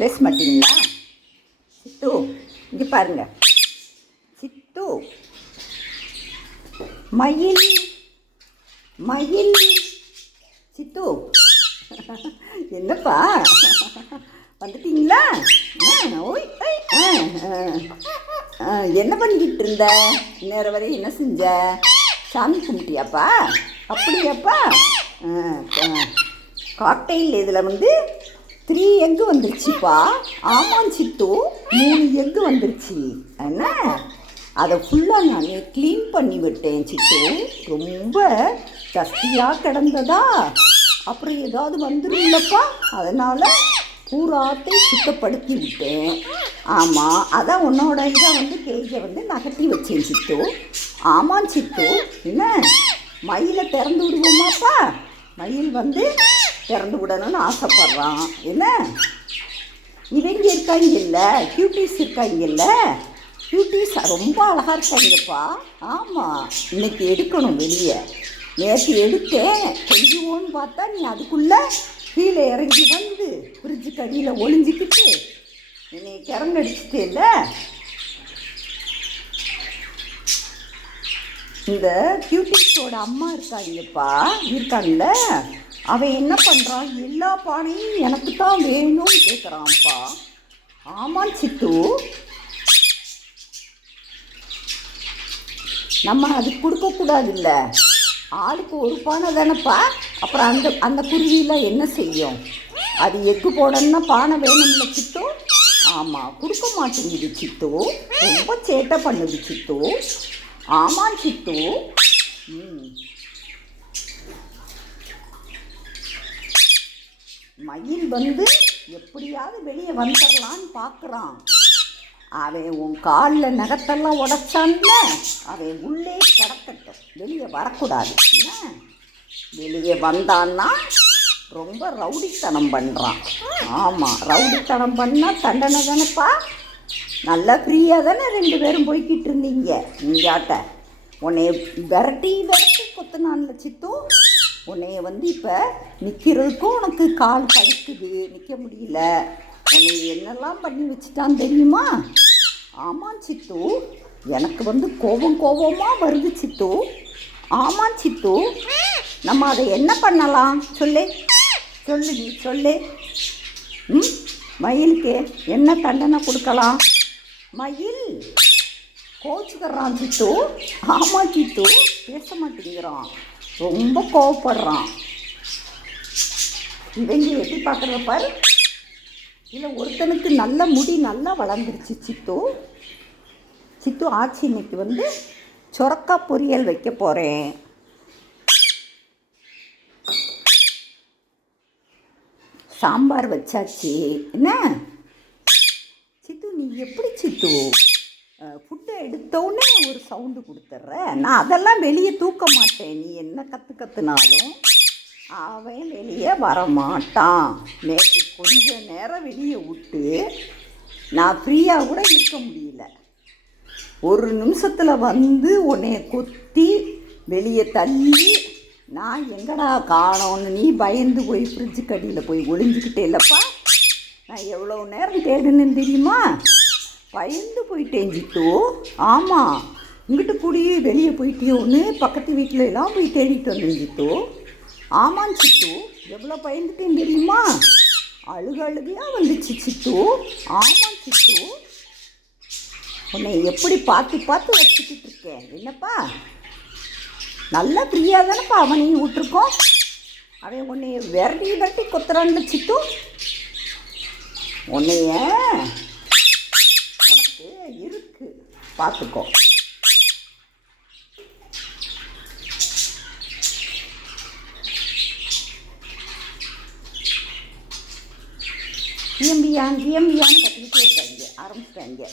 பேச மாட்டீங்களா? சித்து இங்கே பாருங்க. சித்து மயில் மயில். சித்து என்னப்பா வந்துட்டீங்களா? ஓய் என்ன பண்ணிக்கிட்டு இருந்த நேரம் வரை? என்ன செஞ்ச? சாமி கும்பிட்டியாப்பா? அப்படியாப்பா? காக்டெயில் இதில் 3 எக்கு வந்துருச்சுப்பா. ஆமாம் சித்து, 3 எக்கு வந்துருச்சு. என்ன அதை ஃபுல்லாக நான் க்ளீன் பண்ணி விட்டேன் சித்து. ரொம்ப டஸ்டியாக கிடந்ததா, அப்புறம் ஏதாவது வந்துடும்லப்பா, அதனால் பூராத்தையும் சுத்தப்படுத்தி விட்டேன். ஆமாம், அதான் உன்னோட இதை கேஜை நகர்த்தி வச்சேன் சித்து. ஆமாம் சித்து. என்ன மயிலை திறந்து விடுவோமாப்பா? மயில் திறந்து விடணும்னு ஆசைப்பட்றான். என்ன இவங்க இருக்காங்கல்ல, க்யூட்டீஸ் இருக்காங்கல்ல, க்யூட்டீஸ் ரொம்ப அழகாக இருக்காங்கப்பா. ஆமாம், இன்னைக்கு எடுக்கணும் வெளியே. நேற்று எடுத்தேன், கொஞ்சோன்னு பார்த்தா நீ அதுக்குள்ளே கீழே இறங்கி ஃப்ரிட்ஜுக்கு அடியில் ஒளிஞ்சிக்கிட்டு என்னை கிறங்கடிச்சிட்டேல்ல. இந்த க்யூட்டீஸோட அம்மா இருக்காங்கல்ல, அவன் என்ன பண்ணுறான்? எல்லா பானையும் எனக்கு தான் வேணும்னு கேட்குறான்ப்பா. ஆமாம் சித்து, நம்ம அது கொடுக்கக்கூடாதுல்ல. ஆளுக்கு ஒரு பானை தானேப்பா. அப்புறம் அந்த குருவியில் என்ன செய்யும்? அது எக்கு போடணுன்னா பானை வேணும்ல சித்து. ஆமாம், கொடுக்க மாட்டேங்குது சித்து, ரொம்ப சேட்டை பண்ணுது சித்து. ஆமாம் சித்து. மயில் எப்படியாவது வெளியே வந்துடலான்னு பார்க்குறான். அவன் உன் காலில் நகத்தெல்லாம் உடைச்சான்ல, அவன் உள்ளே கிடக்கட்டும், வெளியே வரக்கூடாது. என்ன வெளியே வந்தான்னா ரொம்ப ரவுடித்தனம் பண்ணுறான். ஆமாம், ரவுடித்தனம் பண்ணால் தண்டனை தானேப்பா. நல்லா ஃப்ரீயாக தானே 2 பேரும் போய்கிட்டு இருந்தீங்க இங்காட்ட. உன்னைய விரட்டி கொத்துனான்ல சித்து. உன்னைய இப்போ நிற்கிறதுக்கும் உனக்கு கால் கடுக்குது, நிற்க முடியல. உன்னை என்னெல்லாம் பண்ணி வச்சுட்டான்னு தெரியுமா? ஆமாம் சித்து, எனக்கு கோபமாக வருது சித்து. ஆமாம் சித்து, நம்ம அதை என்ன பண்ணலாம்? சொல்லு நீ சொல்லு. மயிலுக்கு என்ன தண்டனை கொடுக்கலாம்? மயில் கோச்சுக்கிறான் சித்து. ஆமாம் சித்து, பேச மாட்டேங்கிறான், ரொம்ப கோவப்படுறான். இவங்க எப்படி பார்க்குறத பாரு. இல்லை, ஒருத்தனுக்கு நல்ல முடி நல்லா வளர்ந்துருச்சு சித்து. சித்து ஆச்சி இன்னைக்கு சொரக்காய் பொரியல் வைக்க போகிறேன். சாம்பார் வச்சாச்சு. என்ன சித்து, நீ எப்படி சித்து ஃபுட்டை எடுத்தோடனே ஒரு சவுண்டு கொடுத்துட்ற? நான் அதெல்லாம் வெளியே தூக்க மாட்டேன். நீ என்ன கற்றுனாலும் அவன் வெளியே வரமாட்டான். நேற்று கொஞ்ச நேரம் வெளியே விட்டு நான் ஃப்ரீயாக கூட இருக்க முடியல. ஒரு நிமிஷத்தில் உன்னைய கொத்தி வெளியே தள்ளி நான் எங்கடா காணோன்னு நீ பயந்து போய் ஃப்ரிட்ஜுக்கு அடியில் போய் ஒளிஞ்சிக்கிட்டே இல்லைப்பா. நான் எவ்வளோ நேரம் தேடுன்னு தெரியுமா? பயந்து போயிட்டேன் சித்து. ஆமாம், இங்கிட்டு கூடி வெளியே போயிட்டியோன்னு பக்கத்து வீட்டில் எல்லாம் போய் தேடிட்டு வந்தேன் சித்து. ஆமாம் சித்து, எவ்வளோ பயந்துட்டேன் தெரியுமா? அழுகையாக வந்துச்சு சித்து. ஆமாம் சித்து, உன்னை எப்படி பார்த்து வச்சுக்கிட்டு இருக்கேன். என்னப்பா, நல்லா ஃப்ரீயாக தானேப்பா அவனையும் விட்டுருக்கோம். அவன் உன்னைய விரட்டி கொத்துறான்னு சித்து. உன்னைய உனக்கு இருக்கு, பார்த்துக்கோ. கியம்பியான்னு கட்டிக்கிட்டே இருக்காங்க, ஆரம்பிச்சிட்டாங்க.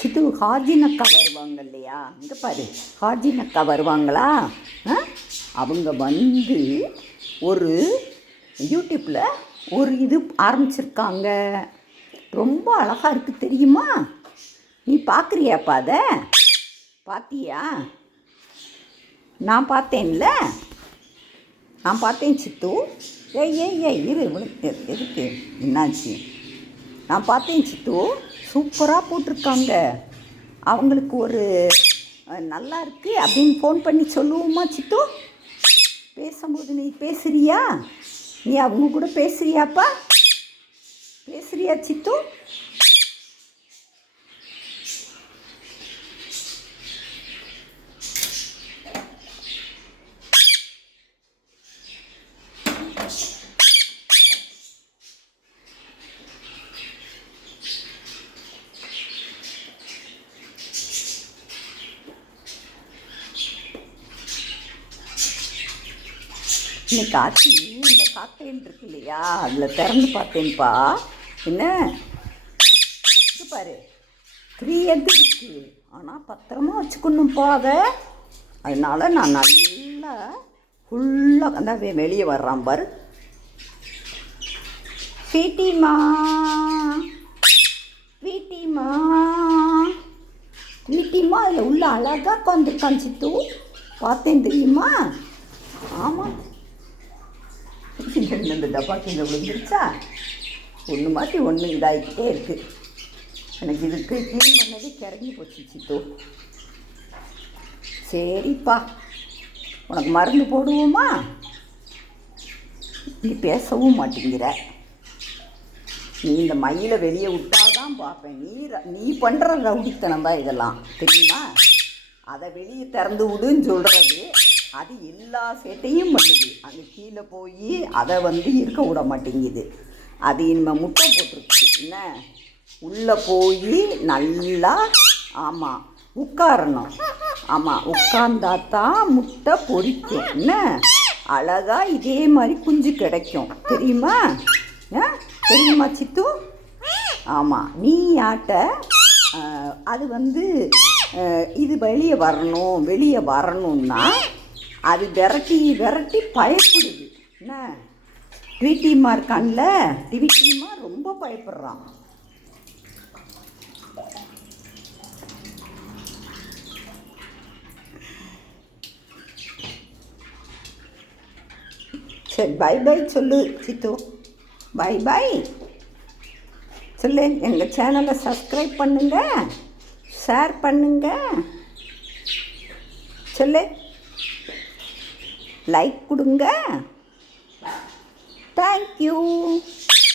சித்து, ஹாஜின் அக்கா வருவாங்க இல்லையா? இங்கே பாரு, ஹாஜின் அக்கா வருவாங்களா? அவங்க ஒரு யூடியூப்பில் ஒரு இது ஆரம்பிச்சிருக்காங்க. ரொம்ப அழகாக இருக்குது தெரியுமா? நீ பார்க்குறியாப்பா அதை? பார்த்தியா? நான் பார்த்தேன்ல, நான் பார்த்தேன் சித்து. ஏய் ஏய் ஏய் இரு எதுக்கு என்னாச்சு? நான் பார்த்தேன் சித்து. சூப்பராக போட்டிருக்காங்க. அவங்களுக்கு ஒரு நல்லா இருக்குது அப்படின்னு ஃபோன் பண்ணி சொல்லுவோமா சித்து? பேசும்போது நீ பேசுறியா? நீ அவங்க கூட பேசுறியாப்பா? பேசுறியா சித்து? இன்னைக்கு ஆச்சு இந்த காக்கைன் இருக்கு இல்லையா, அதில் திறந்து பார்த்தேன்ப்பா. என்ன இது பாரு, 3 எக் இருக்குது. ஆனால் பத்திரமா வச்சுக்கணும்ப்பா அதை. அதனால நான் நல்லா ஃபுல்லாக அந்த வெளியே வர்றான் பாரு. வீட்டிமா வீட்டிமா வீட்டிமா அதில் உள்ள அழகாக உட்காந்துருக்கான் சித்து. பார்த்தேன் தெரியுமா? ஆமாம், இந்த டப்பா கீழே விழுந்துருச்சா? ஒன்று மாற்றி ஒன்று இதாகிக்கிட்டே இருக்குது. எனக்கு இதுக்கு க்ளீன் பண்ணது கிறங்கி போச்சு சித்து. சரிப்பா, உனக்கு மருந்து போடுவோமா? நீ பேசவும் மாட்டேங்கிற. நீ இந்த மயிலை வெளியே விட்டாதான் பார்ப்பேன். நீ பண்ணுற ரவுடித்தனம் தான் இதெல்லாம் தெரியுமா? அதை வெளியே திறந்து விடுன்னு சொல்கிறது, அது எல்லா சேட்டையும் பண்ணுது. அங்கே கீழே போய் அதை இருக்க விட மாட்டேங்குது. அது இனிமேல் முட்டை போட்டுருச்சு. என்ன உள்ளே போய் நல்லா ஆமாம் உட்காரணும். ஆமாம், உட்கார்ந்தாதான் முட்டை பொரிக்கும். என்ன அழகாக இதே மாதிரி குஞ்சு கிடைக்கும் தெரியுமா? தெரியுமா சித்து? ஆமாம், நீ ஆட்ட அது இது வெளியே வரணும்னா அது விரட்டி பயப்படுது. என்ன ட்வீட்டிமா இருக்கான்ல, ட்வீட்டிமா ரொம்ப பயப்படுறான். சரி, பை பை சொல்லு சித்து. பை பை சொல்லு. எங்கள் சேனலை சப்ஸ்கிரைப் பண்ணுங்க, ஷேர் பண்ணுங்க சொல்லு, லைக் கொடுங்க. தேங்க்யூ.